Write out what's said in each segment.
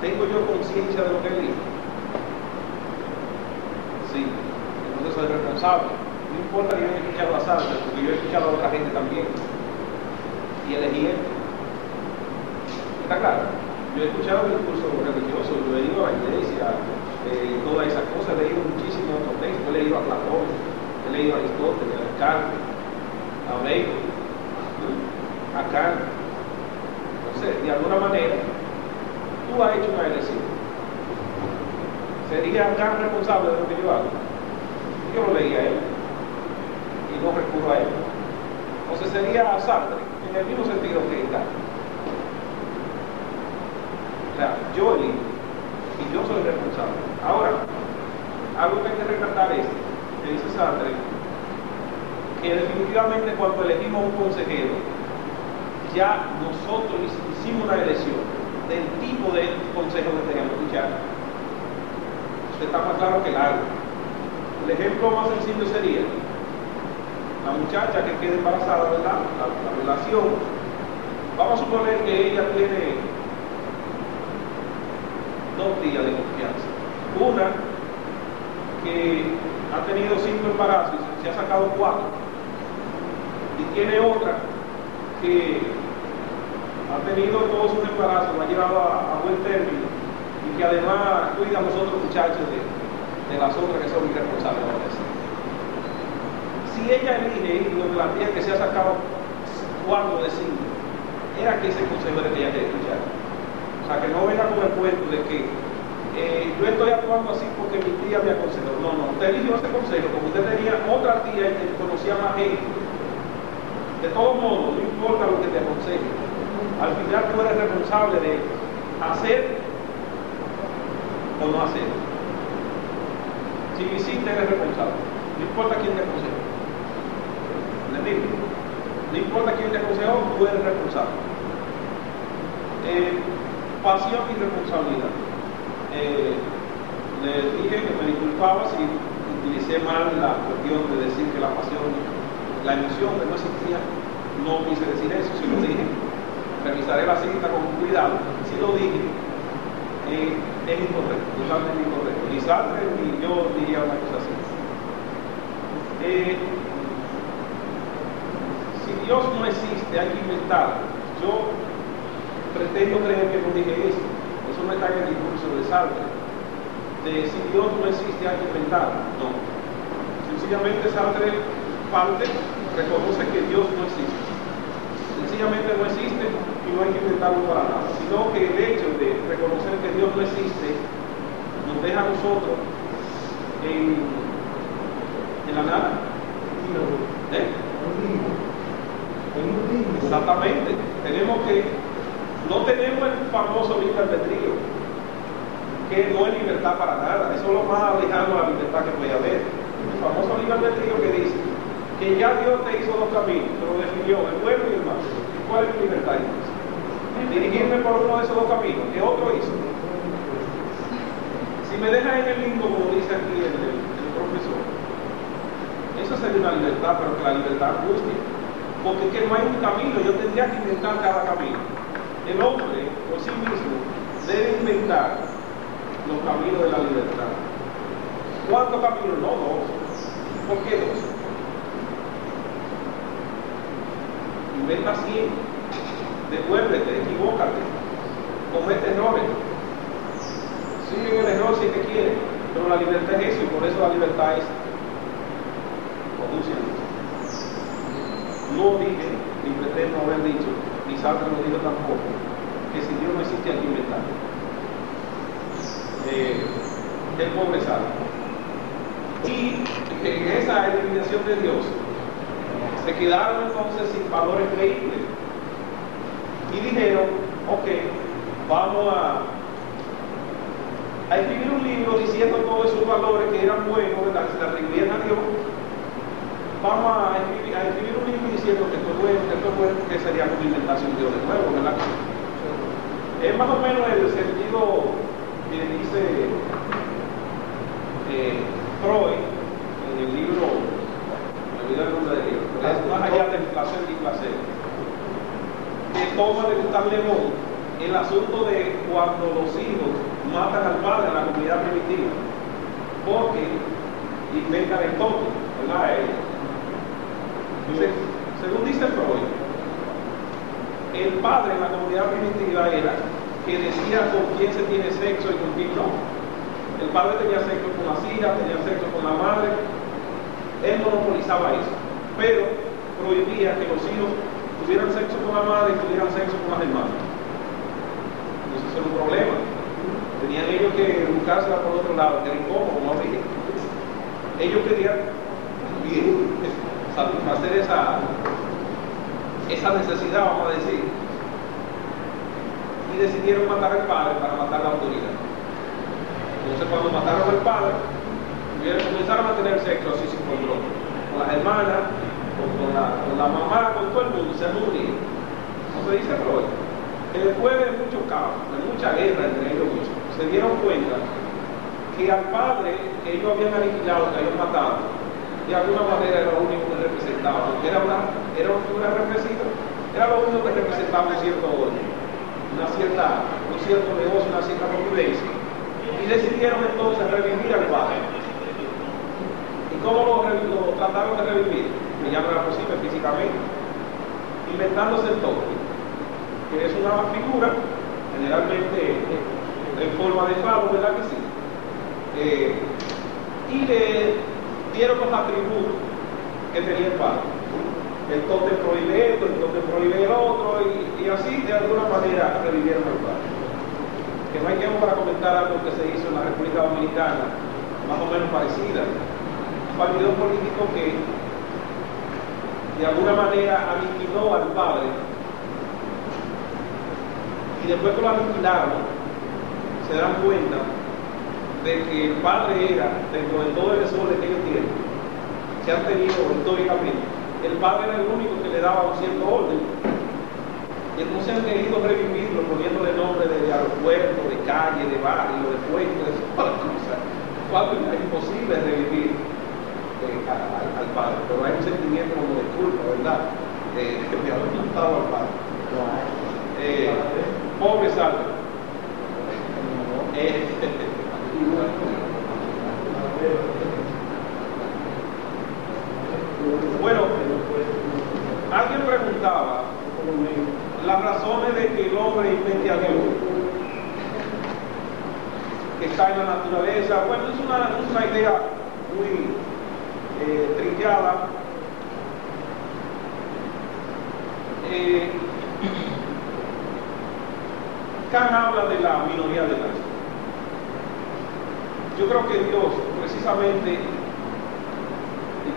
¿Tengo yo conciencia de lo que elijo? Sí, entonces soy responsable. No importa que yo haya escuchado a Sartre, porque yo he escuchado a otra gente también y elegí esto. ¿Está claro? Yo he escuchado discursos religiosos, yo he ido a la iglesia, todas esas cosas, he leído muchísimos otros textos, he leído a Platón, he leído a Aristóteles, a Descartes, a Bacon, a Kant. Entonces, de alguna manera, tú has hecho una elección. ¿Sería tan responsable de lo que yo hago? Yo lo leí a él y no recurro a él. Entonces sería Sartre, en el mismo sentido que está. O sea, yo elijo y yo soy responsable. Ahora, algo que hay que rescatar es, que dice Sartre, que definitivamente cuando elegimos un consejero, ya nosotros hicimos una elección del tipo de consejo que teníamos que escuchar. Está más claro que el agua. El ejemplo más sencillo sería la muchacha que queda embarazada, ¿verdad? La relación. Vamos a suponer que ella tiene 2 días de confianza. Una que ha tenido 5 embarazos y se ha sacado 4. Y tiene otra que ha tenido todos sus embarazos, lo ha llevado a buen término. Y que además cuida a los otros muchachos de las otras que son irresponsables. Si ella elige ir donde la tía que se ha sacado 4 de 5, era que ese consejo era que ella quería escuchar. O sea, que no venga con el cuento de que yo estoy actuando así porque mi tía me aconsejó. No, no, usted eligió ese consejo porque usted tenía otra tía que conocía más gente. De todos modos, no importa lo que te aconseje, al final tú eres responsable de hacer o no hacer. Si lo hiciste, eres responsable. No importa quién te aconsejó. ¿Entendido? No importa quién te aconsejó, tú eres responsable. Pasión y responsabilidad. Le dije que me disculpaba si utilicé mal la cuestión de decir que la pasión, la emoción que no existía, no quise decir eso. Si lo dije, revisaré la cita con cuidado. Si lo dije, es incorrecto, totalmente incorrecto. Ni Sartre ni yo diría una cosa así. Si Dios no existe, hay que inventar. Yo pretendo creer que no dije eso. Eso no está en el discurso de Sartre. Si Dios no existe, hay que inventar. No. Sencillamente Sartre parte, reconoce que Dios no existe. Sencillamente no existe y no hay que inventarlo para nada. Sino que el hecho de reconocer que Dios no existe nos deja a nosotros en la nada. Exactamente. No tenemos el famoso libre albedrío, que no es libertad para nada. Eso es lo más alejado a la libertad que puede haber. El famoso libre albedrío que dice que ya Dios te hizo 2 caminos, te lo definió, el bueno y el malo. ¿Y cuál es mi libertad entonces? Dirigirme por uno de esos 2 caminos, que otro hizo. Si me deja en el limbo, como dice aquí el profesor, eso sería una libertad, pero que la libertad angustia. Porque es que no hay un camino, yo tendría que inventar cada camino. El hombre, por sí mismo, debe inventar los caminos de la libertad. ¿Cuántos caminos? No, 2. ¿Por qué 2? Inventa 100. Devuélvete, equivócate, comete errores. Sigue en el error si te quiere, pero la libertad es eso, y por eso la libertad es conduce a Dios. No dije, ni pretendo haber dicho, ni Sartre lo dijo tampoco, que si Dios no existe hay que inventar. El pobre Sartre. Y en esa eliminación de Dios se quedaron entonces sin valores creíbles y dijeron, ok, vamos a escribir un libro diciendo todos esos valores que eran buenos, ¿verdad? Que se le atribuían a Dios. Vamos a escribir un libro diciendo que esto es bueno, que sería como inventarse un Dios de nuevo, ¿verdad? Es más o menos el sentido que dice Freud en el libro, me olvidé el nombre del libro, pero es más allá de placer y placer, que toma del tan lejos el asunto de cuando los hijos matan al padre en la comunidad primitiva, porque inventan el tonto, ¿verdad? Según dice Freud, el padre en la comunidad primitiva era que decía con quién se tiene sexo y con quién no. El padre tenía sexo con las hijas, tenía sexo con la madre, él monopolizaba eso, pero prohibía que los hijos tuvieran sexo con la madre y tuvieran sexo con las hermanas. Entonces eso era un problema. Tenían ellos que buscársela por otro lado, que era incómodo, como dije. Ellos querían satisfacer esa necesidad, vamos a decir, y decidieron matar al padre para matar la autoridad. Entonces cuando mataron al padre, comenzaron a tener sexo así sin control, con las hermanas, con la mamá, con todo el mundo, se han unido. Como se dice Freud, que después de mucho caos, de mucha guerra entre ellos mismos, se dieron cuenta que al padre que ellos habían aniquilado, que habían matado, de alguna manera era lo único que representaba, porque era una figura represiva, era lo único que representaba un cierto orden, un cierto negocio, una cierta convivencia, y decidieron entonces revivir al padre. ¿Y cómo lo trataron de revivir? Que ya no era posible físicamente, inventándose el toque, que es una figura generalmente en forma de falo, ¿verdad que sí? Y le dieron los atributos que tenía el padre. El tótem prohíbe esto, el tótem prohíbe el otro, y así de alguna manera revivieron al padre. Que no hay tiempo para comentar algo que se hizo en la República Dominicana, más o menos parecida. Un partido político que de alguna manera aniquiló al padre, y después que lo aniquilaron, se dan cuenta de que el padre era, dentro de todo el desorden que ellos tienen, que han tenido históricamente, el padre era el único que le daba un cierto orden. Y entonces han querido revivirlo poniéndole nombre de aeropuerto, de calle, de barrio, de puente, de todas las cosas. Cuando es imposible revivir al padre, pero hay un sentimiento como de culpa, ¿verdad? De haber matado al padre. Pobre Salve. Bueno, alguien preguntaba las razones de que el hombre invente a Dios, que está en la naturaleza. Bueno, es una idea muy trillada. Kant habla de la minoría de las. Yo creo que Dios, precisamente, y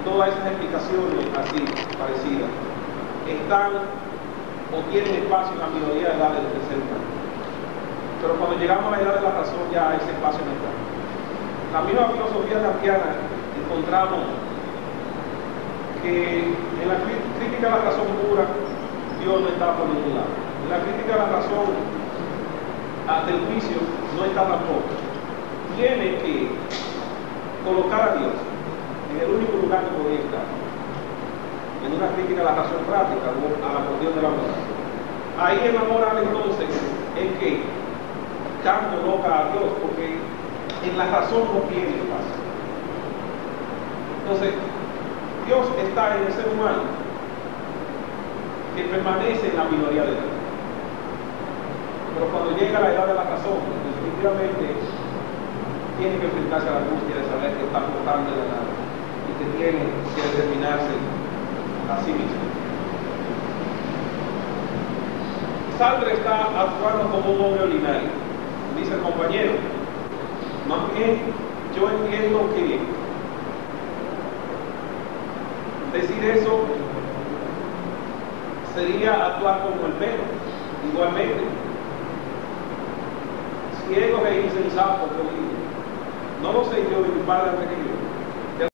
todas esas explicaciones así, parecidas, están o tienen espacio en la minoría de edades del ser humano. Pero cuando llegamos a la edad de la razón, ya ese espacio no está. La misma filosofía kantiana encontramos que en la crítica a la razón pura, Dios no está por ningún lado. En la crítica a la razón del juicio, no está tampoco. Tiene que colocar a Dios en el único lugar que podría estar, en una crítica a la razón práctica o a la cuestión de la moral. Ahí en la moral entonces es que Kant coloca a Dios, porque en la razón no tiene espacio. Entonces, Dios está en el ser humano que permanece en la minoría de Dios. Pero cuando llega la edad de la razón, definitivamente tiene que enfrentarse a la angustia de saber que está flotando de la nada y que tiene que determinarse a sí mismo. Sartre está actuando como un hombre ordinario, dice el compañero. Más bien, yo entiendo que decir eso sería actuar como el perro, igualmente. Ciegos e insensatos, no lo sé yo y mi padre antes que yo.